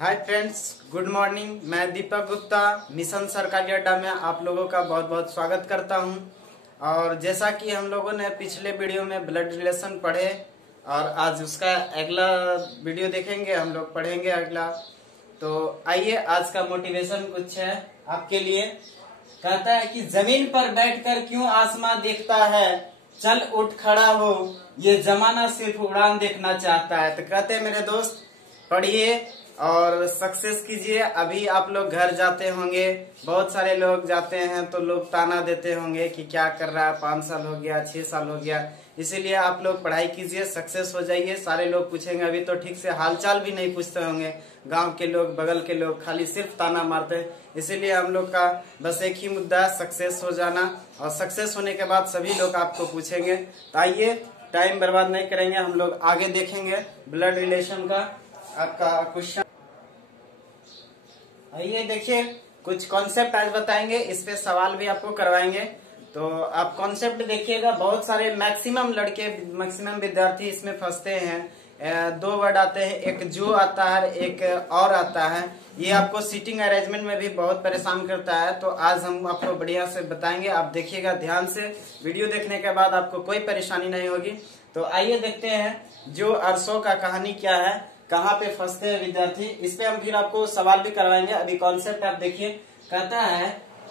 Hi friends, good morning. मैं Deepak Gupta mission सरकारी अड्डा में आप लोगों का बहुत बहुत स्वागत करता हूं। और जैसा कि हम लोगों ने पिछले वीडियो में ब्लड रिलेशन पढ़े और आज उसका अगला वीडियो देखेंगे, हम लोग पढ़ेंगे अगला। तो आइए, आज का मोटिवेशन कुछ है आपके लिए। कहता है कि जमीन पर बैठकर क्यों आसमां देखता है, चल उठ खड़ा हो, ये जमाना सिर्फ उड़ान देखना चाहता है। तो कहते हैं मेरे दोस्त, पढ़िए और सक्सेस कीजिए। अभी आप लोग घर जाते होंगे, बहुत सारे लोग जाते हैं तो लोग ताना देते होंगे कि क्या कर रहा है, 5 साल हो गया, 6 साल हो गया। इसीलिए आप लोग पढ़ाई कीजिए, सक्सेस हो जाइए। सारे लोग पूछेंगे, अभी तो ठीक से हालचाल भी नहीं पूछते होंगे। गांव के लोग, बगल के लोग खाली सिर्फ ताना मारते हैं। इसीलिए हम लोग का बस एक ही मुद्दा है, सक्सेस हो जाना। और सक्सेस होने के बाद सभी लोग आपको पूछेंगे। तो आइए, टाइम बर्बाद नहीं करेंगे, हम लोग आगे देखेंगे ब्लड रिलेशन का आपका क्वेश्चन। ये देखिए, कुछ कॉन्सेप्ट आज बताएंगे, इस पे सवाल भी आपको करवाएंगे। तो आप कॉन्सेप्ट देखिएगा। बहुत सारे मैक्सिमम विद्यार्थी इसमें फंसते हैं। 2 वर्ड आते हैं, एक जो आता है, एक और आता है। ये आपको सीटिंग अरेंजमेंट में भी बहुत परेशान करता है। तो आज हम आपको बढ़िया से बताएंगे, आप देखिएगा ध्यान से। वीडियो देखने के बाद आपको कोई परेशानी नहीं होगी। तो आइए देखते हैं, जो अरसों का कहानी क्या है, कहाँ पे फंसते हैं विद्यार्थी। इस पे हम फिर आपको सवाल भी करवाएंगे। अभी कॉन्सेप्ट आप देखिए। कहता है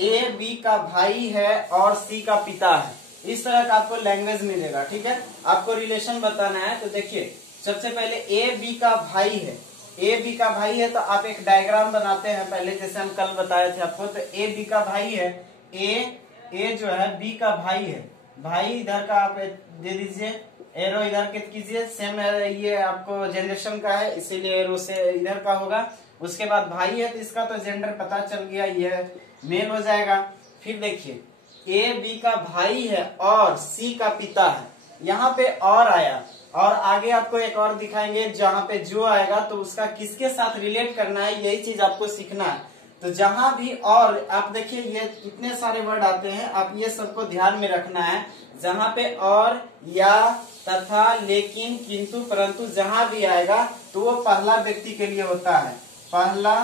ए बी का भाई है और सी का पिता है। इस तरह का आपको लैंग्वेज मिलेगा, ठीक है। आपको रिलेशन बताना है। तो देखिए, सबसे पहले ए बी का भाई है। ए बी का भाई है तो आप एक डायग्राम बनाते हैं पहले, जैसे हम कल बताए थे आपको। तो ए बी का भाई है, ए जो है बी का भाई है। भाई इधर का आप दे दीजिए, एरो इधर के कीजिए। सेम ये आपको जनरेशन का है, इसीलिए एरो से इधर का होगा। उसके बाद भाई है तो इसका तो जेंडर पता चल गया, ये मेल हो जाएगा। फिर देखिए, ए बी का भाई है और सी का पिता है। यहाँ पे और आया, और आगे आपको एक और दिखाएंगे जहाँ पे जो आएगा तो उसका किसके साथ रिलेट करना है, यही चीज आपको सीखना है। तो जहां भी और आप देखिए, ये कितने सारे वर्ड आते हैं, आप ये सबको ध्यान में रखना है। जहां पे और, या, तथा, लेकिन, किंतु, परंतु जहां भी आएगा तो वो पहला व्यक्ति के लिए होता है। पहला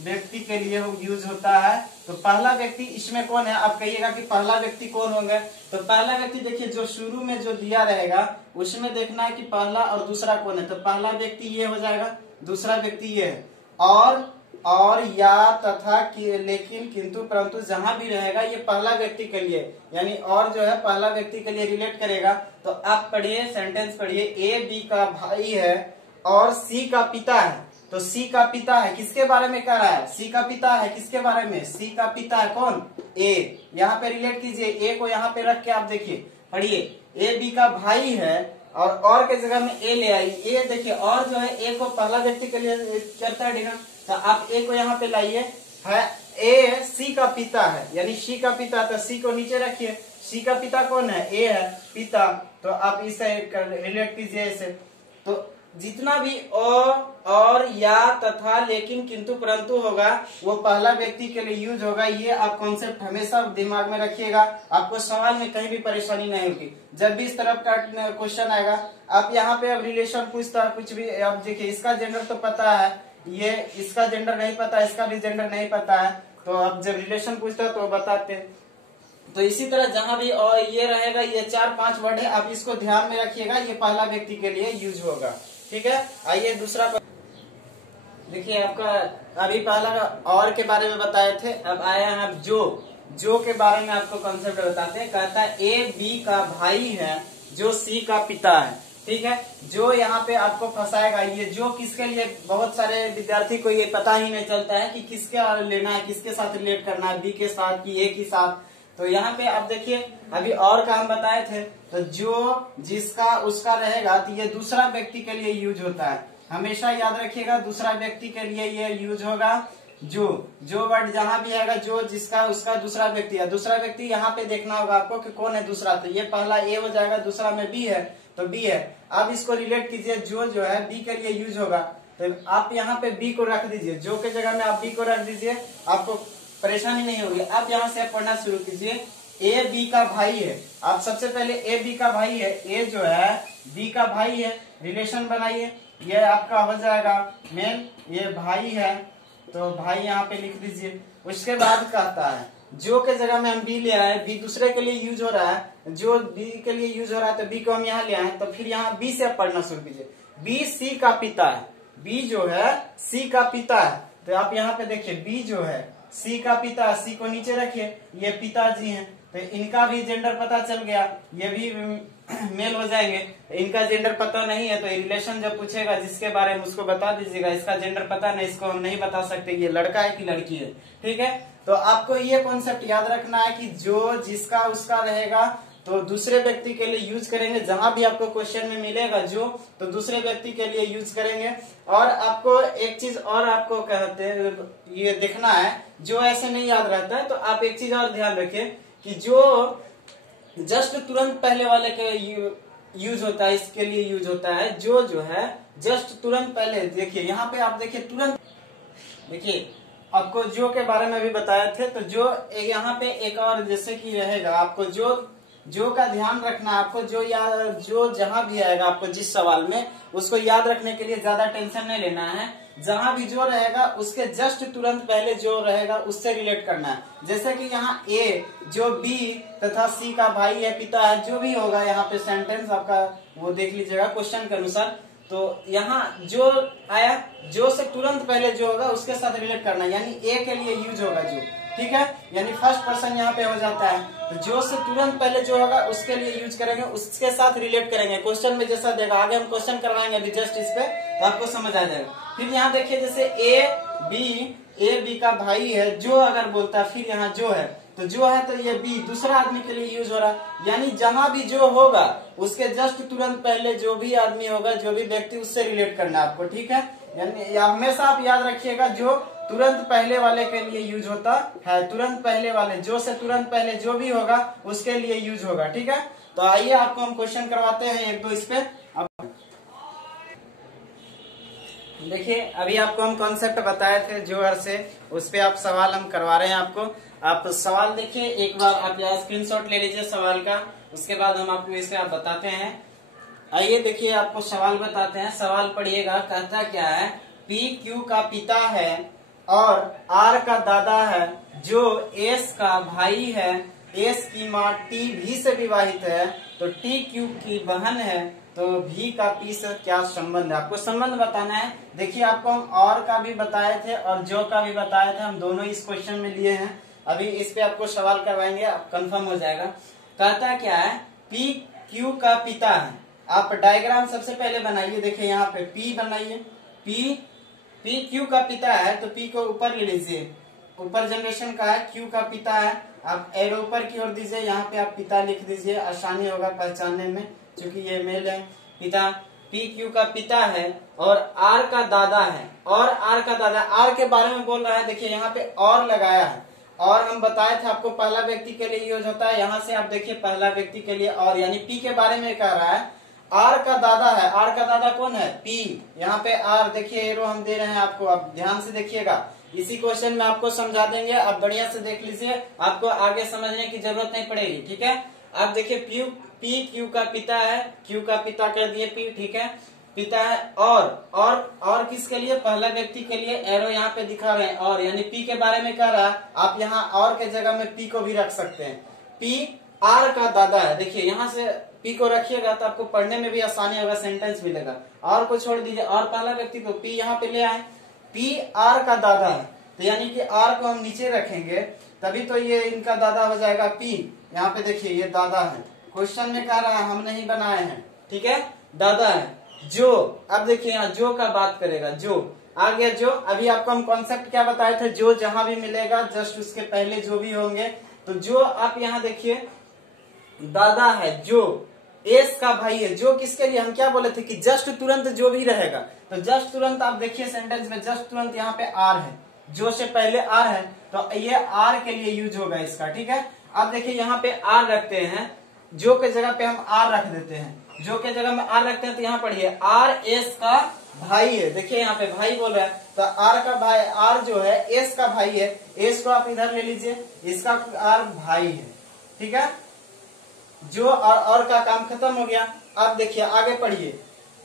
व्यक्ति के लिए यूज होता है। तो पहला व्यक्ति इसमें कौन है, आप कहिएगा कि पहला व्यक्ति कौन होंगे। तो पहला व्यक्ति देखिए, जो शुरू में जो दिया रहेगा उसमें देखना है कि पहला और दूसरा कौन है। तो पहला व्यक्ति ये हो जाएगा, दूसरा व्यक्ति ये है। और, या, तथा, लेकिन, किंतु, परंतु जहां भी रहेगा ये पहला व्यक्ति के लिए, यानी और जो है पहला व्यक्ति के लिए रिलेट करेगा। तो आप पढ़िए, सेंटेंस पढ़िए। ए बी का भाई है और सी का पिता है। तो सी का पिता है, किसके बारे में कह रहा है, सी का पिता है, किसके बारे में, सी का पिता है कौन, ए। यहाँ पे रिलेट कीजिए, ए को यहाँ पे रख के आप देखिए, पढ़िए। ए बी का भाई है और के जगह में ए ले आई। ए देखिए, और जो है ए को पहला व्यक्ति के लिए करता है, ठीक है। तो आप ए को यहाँ पे लाइए, है ए सी का पिता है, यानी सी का पिता। तो सी को नीचे रखिए, सी का पिता कौन है, ए है, पिता। तो आप इसे रिलेट कीजिए इसे। तो जितना भी और, या, तथा, लेकिन, किंतु, परंतु होगा वो पहला व्यक्ति के लिए यूज होगा। ये आप कॉन्सेप्ट हमेशा दिमाग में रखिएगा, आपको सवाल में कहीं भी परेशानी नहीं होगी। जब भी इस तरफ का क्वेश्चन आएगा, आप यहाँ पे अब रिलेशन पूछता कुछ भी, आप देखिए इसका जेंडर तो पता है, ये इसका जेंडर नहीं पता, इसका भी जेंडर नहीं पता है। तो अब जब रिलेशन पूछता है तो बताते हैं। तो इसी तरह जहां भी और ये रहेगा, ये 4-5 वर्ड है, आप इसको ध्यान में रखिएगा, ये पहला व्यक्ति के लिए यूज होगा, ठीक है। आइए दूसरा देखिए, आपका अभी पहला और के बारे में बताए थे, अब आया है आप जो के बारे में आपको कॉन्सेप्ट बताते हैं। कहता है ए बी का भाई है जो सी का पिता है, ठीक है। जो यहाँ पे आपको फंसाएगा, ये जो किसके लिए, बहुत सारे विद्यार्थी को ये पता ही नहीं चलता है कि किसके लेना है, किसके साथ रिलेट करना है, बी के साथ कि ए के साथ। तो यहाँ पे आप देखिए, अभी और का हम बताए थे। तो जो, जिसका, उसका रहेगा तो ये दूसरा व्यक्ति के लिए यूज होता है। हमेशा याद रखिएगा, दूसरा व्यक्ति के लिए ये यूज होगा। जो वर्ड जहां भी आएगा, जो, जिसका, उसका, दूसरा व्यक्ति है। दूसरा व्यक्ति यहाँ पे देखना होगा आपको कि कौन है दूसरा। तो ये पहला ए हो जाएगा, दूसरा में बी है तो बी है। अब इसको रिलेट कीजिए, जो है बी के लिए यूज होगा। तो आप यहाँ पे बी को रख दीजिए, जो के जगह में आप बी को रख दीजिए, आपको परेशानी नहीं होगी। अब यहाँ से आप पढ़ना शुरू कीजिए। ए बी का भाई है, आप सबसे पहले ए बी का भाई है, ए जो है बी का भाई है, रिलेशन बनाइए। ये आपका हो जाएगा मेल, ये भाई है तो भाई यहाँ पे लिख दीजिए। उसके बाद कहता है जो के जगह में हम बी ले आए, बी दूसरे के लिए यूज हो रहा है, जो बी के लिए यूज हो रहा है तो बी को हम यहाँ ले आए, तो फिर यहाँ बी से आप पढ़ना शुरू कीजिए। बी सी का पिता है, बी जो है सी का पिता है, तो आप यहाँ पे देखिए बी जो है सी का पिता, सी को नीचे रखिए, ये पिताजी हैं, तो इनका भी जेंडर पता चल गया, ये भी मेल हो जाएंगे। इनका जेंडर पता नहीं है तो रिलेशन जब पूछेगा जिसके बारे में उसको बता दीजिएगा, इसका जेंडर पता नहीं, इसको हम नहीं बता सकते ये लड़का है कि लड़की है। ठीक है, तो आपको ये कॉन्सेप्ट याद रखना है कि जो जिसका उसका रहेगा तो दूसरे व्यक्ति के लिए यूज करेंगे, जहां भी आपको क्वेश्चन में मिलेगा जो, तो दूसरे व्यक्ति के लिए यूज करेंगे। और आपको एक चीज और आपको कहते हैं ये देखना है, जो ऐसे नहीं याद रहता है तो आप एक चीज और ध्यान रखिए कि जो जस्ट तुरंत पहले वाले के यूज होता है, इसके लिए यूज होता है जो है जस्ट तुरंत पहले। देखिए यहाँ पे आप देखिए तुरंत, देखिए आपको जो के बारे में भी बताए थे, तो जो यहाँ पे एक और जैसे कि रहेगा, आपको जो का ध्यान रखना है, आपको जो जहां भी आएगा आपको जिस सवाल में, उसको याद रखने के लिए ज्यादा टेंशन नहीं लेना है। जहां भी जो रहेगा उसके जस्ट तुरंत पहले जो रहेगा उससे रिलेट करना है। जैसे कि यहाँ ए जो बी तथा सी का भाई है, पिता है, जो भी होगा यहाँ पे सेंटेंस आपका वो देख लीजिएगा क्वेश्चन के अनुसार। तो यहाँ जो आया, जो से तुरंत पहले जो होगा उसके साथ रिलेट करना, यानी ए के लिए यूज होगा जो। ठीक है, यानी फर्स्ट पर्सन यहाँ पे हो जाता है, तो जो से तुरंत पहले जो होगा उसके लिए यूज करेंगे, उसके साथ रिलेट करेंगे। क्वेश्चन में जैसा देगा, आगे हम क्वेश्चन करवाएंगे अभी जस्ट इस पे, तो आपको समझ आ जाएगा। फिर यहाँ देखिए जैसे ए बी का भाई है, जो अगर बोलता है फिर यहाँ जो है, तो जो है तो ये बी दूसरा आदमी के लिए यूज हो रहा है, यानी जहां भी जो होगा उसके जस्ट तुरंत पहले जो भी आदमी होगा, जो भी व्यक्ति, उससे रिलेट करना है आपको। ठीक है, यानी हमेशा आप याद रखिएगा जो तुरंत पहले वाले के लिए यूज होता है, तुरंत पहले वाले, जो से तुरंत पहले जो भी होगा उसके लिए यूज होगा। ठीक है, तो आइए आपको हम क्वेश्चन करवाते हैं एक दो इस पे। देखिए अभी आपको हम कॉन्सेप्ट बताए थे जो हर से, उस पे आप सवाल हम करवा रहे हैं आपको। आप सवाल देखिए एक बार, आप यहाँ स्क्रीनशॉट ले लीजिए सवाल का, उसके बाद हम आपको इसे आप बताते हैं। आइए देखिए आपको सवाल बताते हैं, सवाल पढ़िएगा। कहता क्या है, पी क्यू का पिता है और आर का दादा है, जो एस का भाई है, एस की माँ टी भी से विवाहित है, तो टी क्यू की बहन है, तो भी का पी से क्या संबंध है, आपको संबंध बताना है। देखिए आपको हम और का भी बताए थे और जो का भी बताए थे, हम दोनों इस क्वेश्चन में लिए हैं। अभी इस पे आपको सवाल करवाएंगे, आप कंफर्म हो जाएगा। कहता क्या है, पी क्यू का पिता है। आप डायग्राम सबसे पहले बनाइए, देखिए यहाँ पे पी बनाइए, पी क्यू का पिता है, तो पी को ऊपर ले लीजिए, ऊपर जनरेशन का है, क्यू का पिता है, आप एरो ऊपर की ओर दीजिए, यहाँ पे आप पिता लिख दीजिए, आसानी होगा पहचानने में, क्योंकि ये मेल है। पिता, पी क्यू का पिता है और आर का दादा है, और आर का दादा, आर के बारे में बोल रहा है। देखिए यहाँ पे और लगाया है, और हम बताए थे आपको पहला व्यक्ति के लिए यूज होता है, यहाँ से आप देखिए पहला व्यक्ति के लिए और, यानी पी के बारे में कह रहा है। आर का दादा है, आर का दादा कौन है, पी। यहाँ पे आर देखिए एरो हम दे रहे हैं आपको, आप ध्यान से देखिएगा, इसी क्वेश्चन में आपको समझा देंगे, आप बढ़िया से देख लीजिए, आपको आगे समझने की जरूरत नहीं पड़ेगी। ठीक है, आप देखिए पी क्यू का पिता है, क्यू का पिता कर दिए पी, ठीक है, पिता है, और किसके लिए, पहला व्यक्ति के लिए, एरो यहाँ पे दिखा रहे हैं, और यानी पी के बारे में कह रहा है। आप यहाँ और के जगह में पी को भी रख सकते हैं, पी आर का दादा है। देखिए यहाँ से पी को रखिएगा तो आपको पढ़ने में भी आसानी होगा, सेंटेंस मिलेगा। और को छोड़ दीजिए, और पहला व्यक्ति को पी यहाँ पे ले आए, पी आर का दादा है, तो यानी कि आर को हम नीचे रखेंगे, तभी तो ये इनका दादा हो जाएगा पी। यहाँ पे देखिए ये दादा है, क्वेश्चन में कह रहा है, हम नहीं बनाए हैं। ठीक है, दादा है। जो, अब देखिए यहाँ जो का बात करेगा, जो आ गया जो। अभी आपको हम कॉन्सेप्ट क्या बताए थे, जो जहां भी मिलेगा जस्ट उसके पहले जो भी होंगे, तो जो आप यहाँ देखिए दादा है, जो एस का भाई है, जो किसके लिए, हम क्या बोले थे कि जस्ट तुरंत जो भी रहेगा, तो जस्ट तुरंत आप देखिए सेंटेंस में जस्ट तुरंत यहाँ पे आर है, जो से पहले आर है, तो ये आर के लिए यूज होगा इसका। ठीक है, अब देखिए यहाँ पे आर रखते हैं, जो के जगह पे हम आर रख देते हैं, जो के जगह में आर रखते हैं, तो यहाँ पढ़िए आर एस का भाई है। देखिए यहाँ पे भाई बोल रहा है, तो आर का भाई, आर जो है एस का भाई है, एस को आप इधर ले लीजिए, इसका आर भाई है। ठीक है, जो और का काम खत्म हो गया। अब देखिए आगे पढ़िए,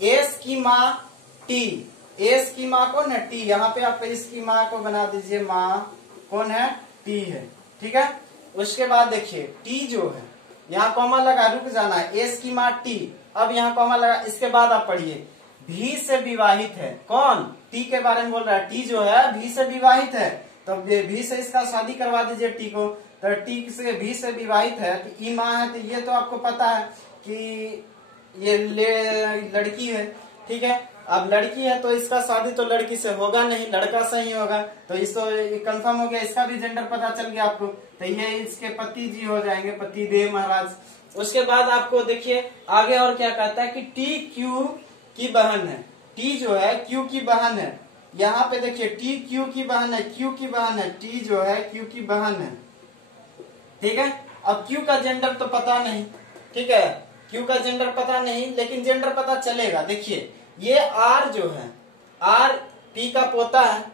एस की माँ टी, एस की माँ कौन है? टी। यहाँ पे आप इसकी माँ को बना दीजिए, माँ कौन है? टी है, ठीक है। उसके बाद देखिए टी जो है, यहाँ कॉमा लगा, रुक जाना है, एस की माँ टी, अब यहाँ कॉमा लगा, इसके बाद आप पढ़िए भी से विवाहित है। कौन? टी के बारे में बोल रहा है, टी जो है भी से विवाहित है, तो भी से इसका शादी करवा दीजिए टी को। तो टी से भी से विवाहित है, तो ई माँ है, तो ये तो आपको पता है कि ये लड़की है, ठीक है। अब लड़की है तो इसका शादी तो लड़की से होगा नहीं, लड़का से ही होगा, तो इसको कंफर्म हो गया, इसका भी जेंडर पता चल गया आपको, तो ये इसके पति जी हो जाएंगे, पति देव महाराज। उसके बाद आपको देखिए आगे और क्या कहता है कि टी क्यू की बहन है। टी जो है क्यू की बहन है, यहाँ पे देखिए टी क्यू की बहन है, क्यू की बहन है, टी जो है क्यू की बहन है, ठीक है। अब क्यू का जेंडर तो पता नहीं, ठीक है, क्यू का जेंडर पता नहीं, लेकिन जेंडर पता चलेगा। देखिए ये आर जो है, आर टी का पोता है,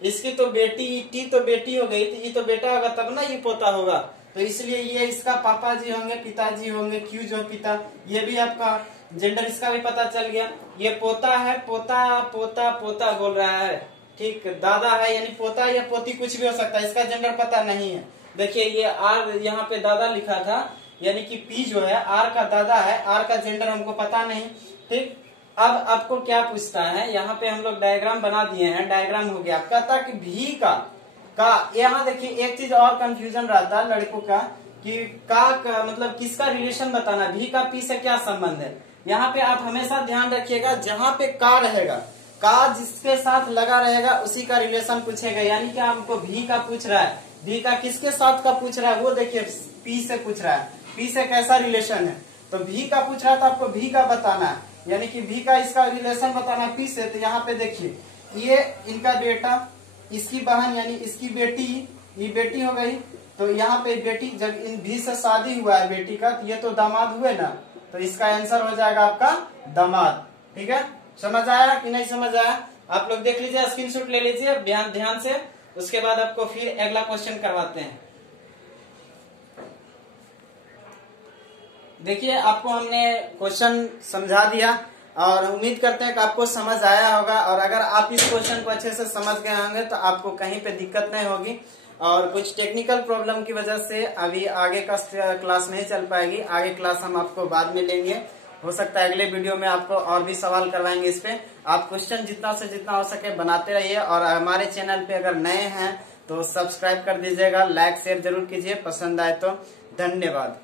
इसकी तो बेटी, टी तो बेटी हो गई, तो ये तो बेटा होगा तब ना ये पोता होगा, तो इसलिए ये इसका पापा जी होंगे, पिताजी होंगे, क्यू जो पिता, ये भी आपका जेंडर इसका भी पता चल गया। ये पोता है, पोता पोता पोता बोल रहा है, ठीक, दादा है यानी पोता या पोती कुछ भी हो सकता है, इसका जेंडर पता नहीं है। देखिए ये आर यहाँ पे दादा लिखा था, यानी कि पी जो है आर का दादा है, आर का जेंडर हमको पता नहीं, ठीक। अब आपको क्या पूछता है, यहाँ पे हम लोग डायग्राम बना दिए हैं, डायग्राम हो गया, कहता कि भी का यहाँ देखिए एक चीज और कंफ्यूजन रहता है लड़कों का कि का मतलब किसका रिलेशन बताना, भी का पी से क्या संबंध है। यहाँ पे आप हमेशा ध्यान रखिएगा, जहाँ पे का रहेगा, का जिसके साथ लगा रहेगा उसी का रिलेशन पूछेगा, यानी कि हमको भी का पूछ रहा है, भी का किसके साथ का पूछ रहा है, वो देखिए पी से पूछ रहा है, पी से कैसा रिलेशन है, तो भी का पूछ रहा है तो आपको भी का बताना है, यानी कि भी का इसका रिलेशन बताना पी से। तो यहाँ पे देखिए ये इनका बेटा, इसकी बहन यानी इसकी बेटी, ये बेटी हो गई, तो यहाँ पे बेटी, जब इन भी से शादी हुआ है बेटी का, तो ये तो दामाद हुए ना, तो इसका आंसर हो जाएगा आपका दामाद, ठीक है। समझ आया कि नहीं समझ आया? आप लोग देख लीजिए, स्क्रीनशॉट ले लीजिए ध्यान से, उसके बाद आपको फिर अगला क्वेश्चन करवाते हैं। देखिए आपको हमने क्वेश्चन समझा दिया और उम्मीद करते हैं कि आपको समझ आया होगा, और अगर आप इस क्वेश्चन को अच्छे से समझ गए होंगे तो आपको कहीं पे दिक्कत नहीं होगी, और कुछ टेक्निकल प्रॉब्लम की वजह से अभी आगे का क्लास नहीं चल पाएगी, आगे क्लास हम आपको बाद में लेंगे, हो सकता है अगले वीडियो में आपको और भी सवाल करवाएंगे इस पे। आप क्वेश्चन जितना से जितना हो सके बनाते रहिए, और हमारे चैनल पे अगर नए हैं तो सब्सक्राइब कर दीजिएगा, लाइक शेयर जरूर कीजिए, पसंद आए तो। धन्यवाद।